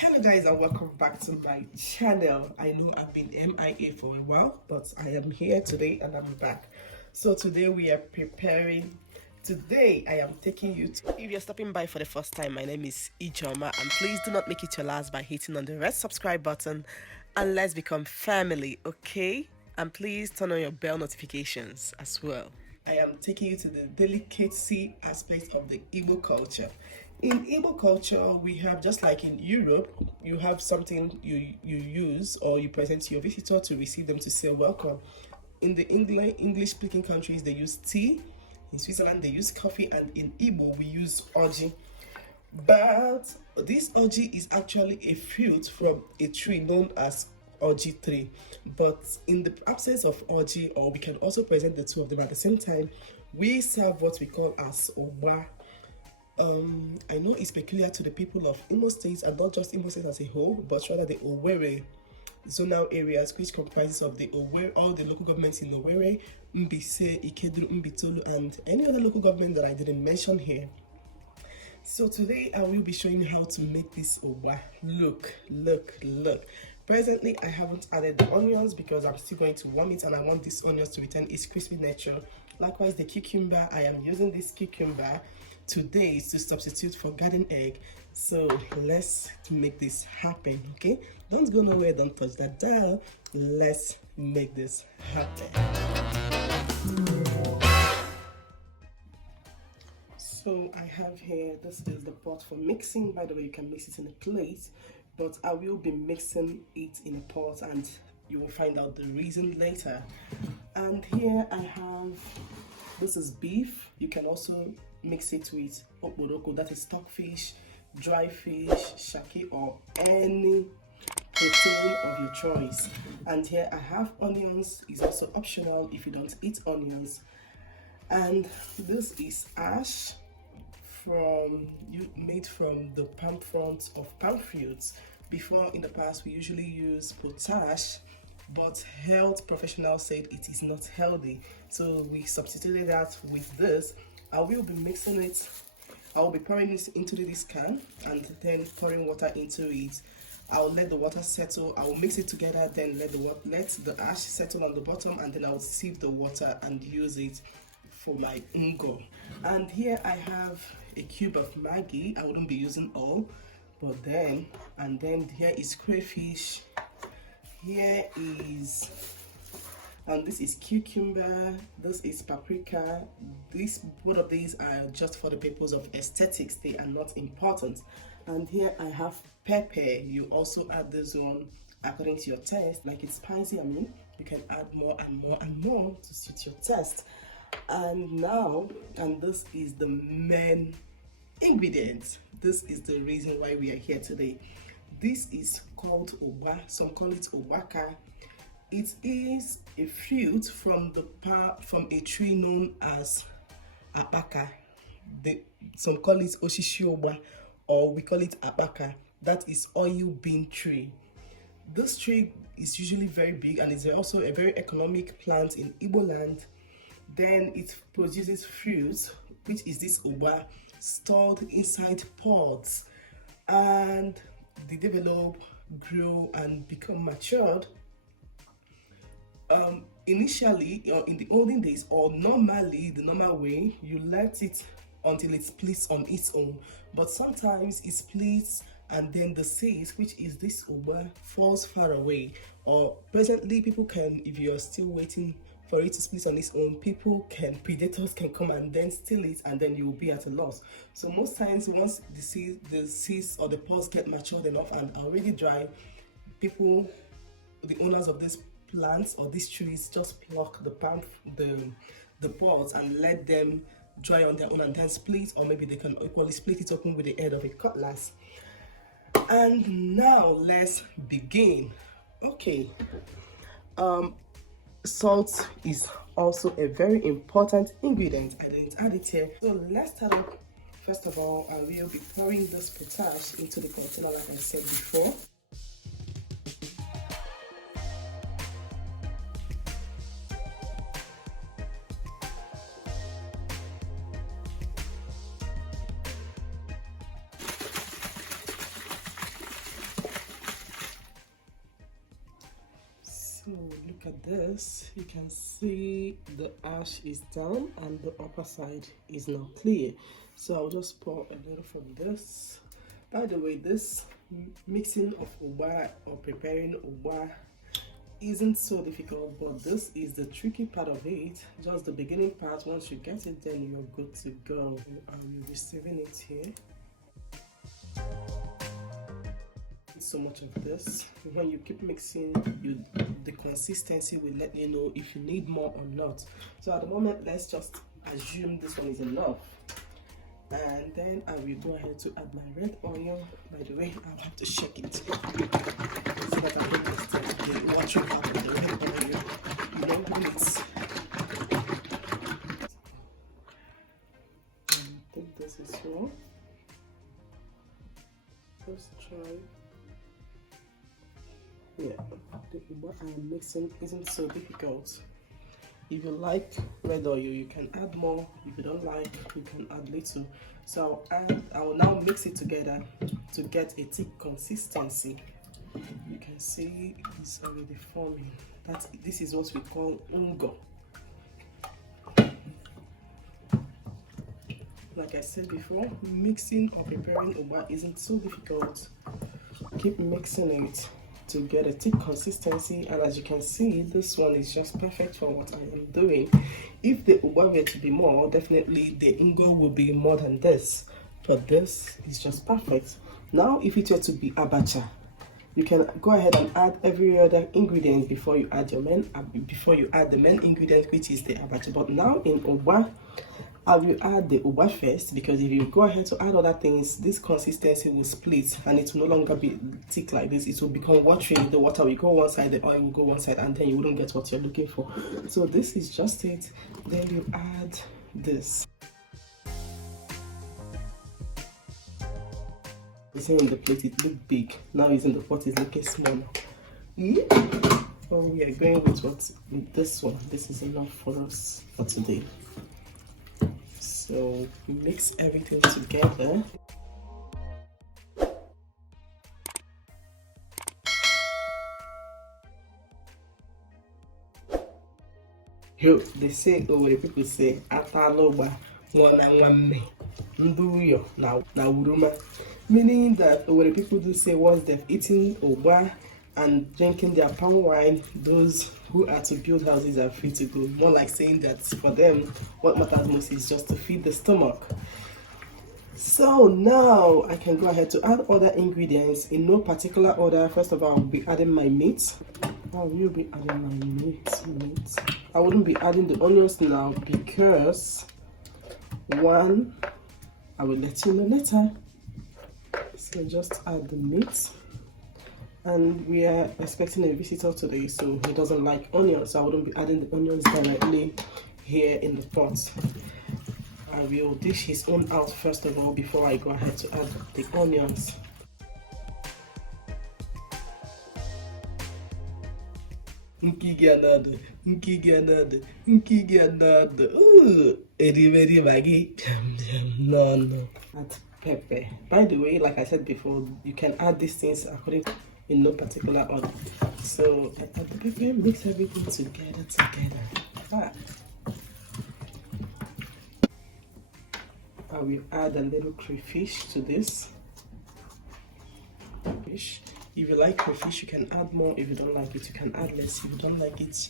Hello guys and welcome back to my channel. I know I've been MIA for a while, but I am here today and I'm back. So today we are preparing. Today I am taking you to... If you're stopping by for the first time, my name is Ijoma, and please do not make it your last by hitting on the red subscribe button and let's become family, okay? And please turn on your bell notifications as well. I am taking you to the delicacy aspect of the Igbo culture. In Igbo culture, we have, just like in Europe, you have something you use or you present to your visitor to receive them to say welcome. In the English-speaking countries, they use tea. In Switzerland, they use coffee. And in Igbo, we use orji. But this orji is actually a fruit from a tree known as orji tree. But in the absence of orji, or we can also present the two of them at the same time, we serve what we call as oba. I know it's peculiar to the people of Imo State, and not just Imo State as a whole, but rather the Owerri zonal areas, which comprises of the Owerri, all the local governments in Owerri, Mbise, Ikeduru, Mbitolu, and any other local government that I didn't mention here. So today I will be showing you how to make this oba. Look. Presently I haven't added the onions because I'm still going to warm it and I want these onions to retain its crispy nature. Likewise, the cucumber, I am using this cucumber today is to substitute for garden egg. So let's make this happen, okay? Don't go nowhere, don't touch that dial. Let's make this happen. So I have here, this is the pot for mixing. By the way, you can mix it in a plate, but I will be mixing it in a pot and you will find out the reason later. And here I have, this is beef. You can also mix it with okporoko, that is stockfish, dry fish, shaki, or any protein of your choice. And here I have onions. It's also optional if you don't eat onions. And this is ash made from the palm fronds of palm fruits. Before, in the past, we usually use potash, but health professionals said it is not healthy, so we substituted that with this. I will be mixing it. I will be pouring this into this can and then pouring water into it. I'll let the water settle. I will mix it together, then let the ash settle on the bottom, and then I'll sieve the water and use it for my ungo. And here I have a cube of Maggi. I wouldn't be using all, but then here is crayfish. Here is, and this is cucumber, this is paprika. Both of these are just for the purpose of aesthetics, they are not important. And here I have pepper. You also add this one according to your taste. Like it's spicy, you can add more and more and more to suit your taste. And this is the main ingredient. This is the reason why we are here today. This is called oba. Some call it obaka. It is a fruit from a tree known as apaka. Some call it oshishioba, or we call it apaka. That is oil bean tree. This tree is usually very big and is also a very economic plant in Igbo land. Then it produces fruits, which is this oba, stored inside pods, and they develop, grow, and become matured. Initially, or in the olden days, or normally, the normal way, you let it until it splits on its own. But sometimes it splits and then the seeds, which is this oba, falls far away. Or presently, people can, if you are still waiting for it to split on its own, predators can come and then steal it, and then you will be at a loss. So most times, once the seeds or the pods get matured enough and are already dry, the owners of this plants or these trees just pluck the pods and let them dry on their own and then split, or maybe they can equally split it open with the head of a cutlass. And now let's begin. Okay. Salt is also a very important ingredient. I didn't add it here. So let's start off. First of all, I will be pouring this potash into the container like I said before. look at this, you can see the ash is down and the upper side is now clear. So I'll just pour a little from this. By the way, this mixing of UGBA or preparing UGBA isn't so difficult, but this is the tricky part of it. Just the beginning part. Once you get it, then you're good to go. I'm receiving it here. So much of this. When you keep mixing, the consistency will let you know if you need more or not. So at the moment, let's just assume this one is enough. And then I will go ahead to add my red onion. By the way, I'll have to shake it so that I don't get the watering out of the red onion. You don't do it. I think this is wrong. Let's try. Yeah, what I'm mixing isn't so difficult. If you like red oil, you can add more. If you don't like, you can add little. So I will now mix it together to get a thick consistency. You can see it's already forming. This is what we call ungo. Like I said before, mixing or preparing UGBA isn't so difficult. Keep mixing it to get a thick consistency, and as you can see, this one is just perfect for what I am doing. If the UGBA were to be more, definitely the ungo will be more than this, but this is just perfect. Now if it were to be abacha, you can go ahead and add every other ingredient before you add the main ingredient, which is the abacha. But now in UGBA, I will add the UGBA first, because if you go ahead to add other things, this consistency will split and it will no longer be thick like this. It will become watery. The water will go one side, the oil will go one side, and then you wouldn't get what you're looking for. So this is just it. Then you add this. You see in the plate it looked big. Now it's in the pot, it's looking smaller. Yeah. So we are going with this one. This is enough for us for today. So mix everything together. They say, or people say, Ataloba, one Nduyo, now Uruma. Meaning that when people do say once they've eaten UGBA and drinking their palm wine, those who are to build houses are free to go. More like saying that for them, what matters most is just to feed the stomach. So now I can go ahead to add other ingredients in no particular order. First of all, I'll be adding my meat. I will be adding my meat. I wouldn't be adding the onions now because one, I will let you know later. So just add the meat. And we are expecting a visitor today, so he doesn't like onions, so I wouldn't be adding the onions directly here in the pot. I will dish his own out first of all before I go ahead to add the onions. No. Add pepper. By the way, like I said before, you can add these things according to in no particular order. So I add the pepper, mix everything together. I will add a little crayfish to this. Fish. If you like crayfish, you can add more. If you don't like it, you can add less. If you don't like it,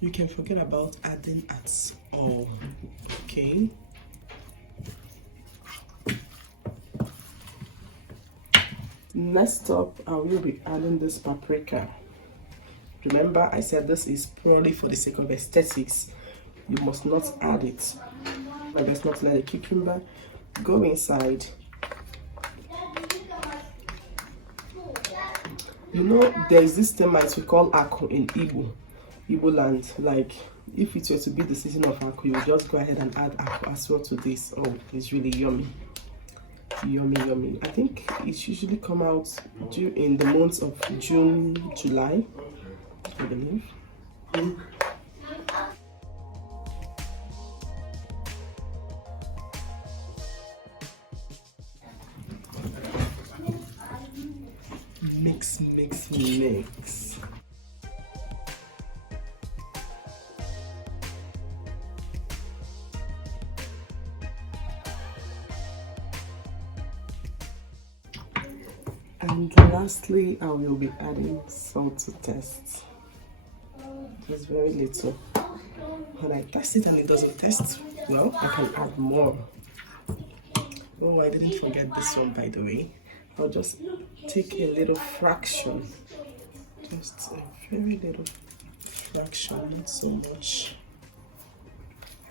you can forget about adding at all. Okay. Next up, I will be adding this paprika. Remember, I said this is purely for the sake of aesthetics. You must not add it. I just not let the cucumber go inside. You know, there is this termite we call ako in Igbo land. Like, if it were to be the season of ako, you just go ahead and add ako as well to this. Oh, it's really yummy. Yummy. I think it usually come out in the months of June, July, I believe. Mix. And lastly, I will be adding salt to taste. Just very little. When I test it and it doesn't taste well, I can add more. Oh, I didn't forget this one, by the way. I'll just take a little fraction. Just a very little fraction, not so much.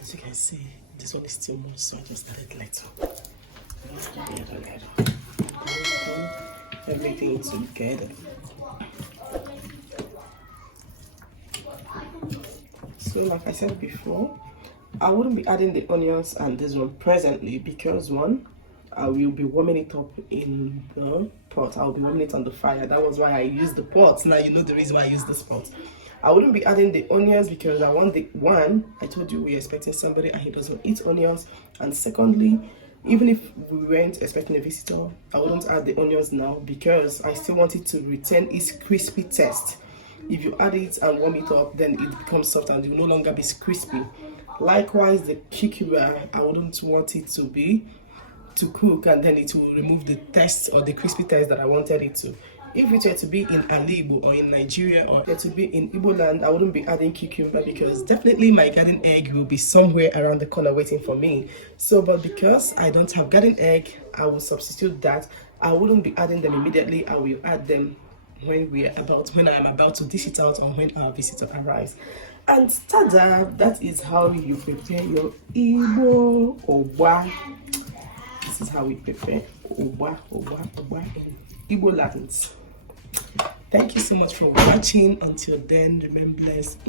As you can see, this one is still more, so I just added little. Everything together. So like I said before, I wouldn't be adding the onions and this one presently because one, I will be warming it up in the pot. I'll be warming it on the fire. That was why I used the pot. Now you know the reason why I use this pot. I wouldn't be adding the onions because I want the one, I told you we're expecting somebody and he doesn't eat onions. And secondly, even if we weren't expecting a visitor, I wouldn't add the onions now because I still want it to retain its crispy taste. If you add it and warm it up, then it becomes soft and it will no longer be crispy. Likewise, the cucumber, I wouldn't want it to cook and then it will remove the taste or the crispy taste that I wanted it to. If it were to be in Alibo or in Nigeria or to be in Igbo land, I wouldn't be adding cucumber because definitely my garden egg will be somewhere around the corner waiting for me. So, but because I don't have garden egg, I will substitute that. I wouldn't be adding them immediately. I will add them when I am about to dish it out or when our visitor arrives. And tada, that is how you prepare your Igbo Oba. This is how we prepare Oba in Igbo lands. Thank you so much for watching. Until then, remain blessed.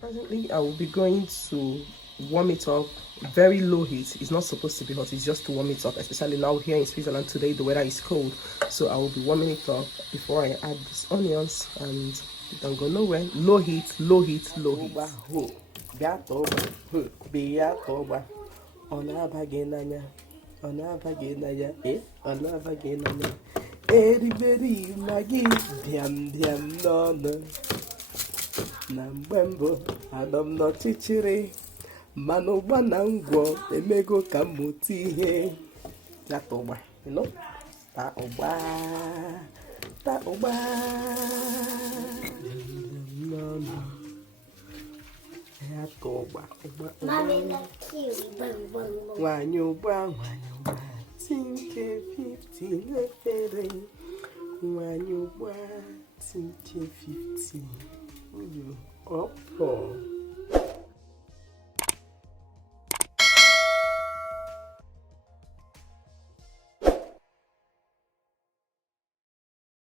Presently, I will be going to warm it up. Very low heat. It's not supposed to be hot. It's just to warm it up. Especially now here in Switzerland today, the weather is cold. So I will be warming it up before I add these onions, and it don't go nowhere. Low heat, low heat, low heat. Na mgbe mbụ anọ m n'ọchịchịrị mana ụgba na ngwọ emego ka m mụta ihe. Ya ta ụgba, you know? Ta ụgba, ta ụgba. Ya ta ụgba, ụgba, ụgba. Nwanyị ụgba, tinke 50 n'efere. Nwanyị ụgba, tinke 50. Up.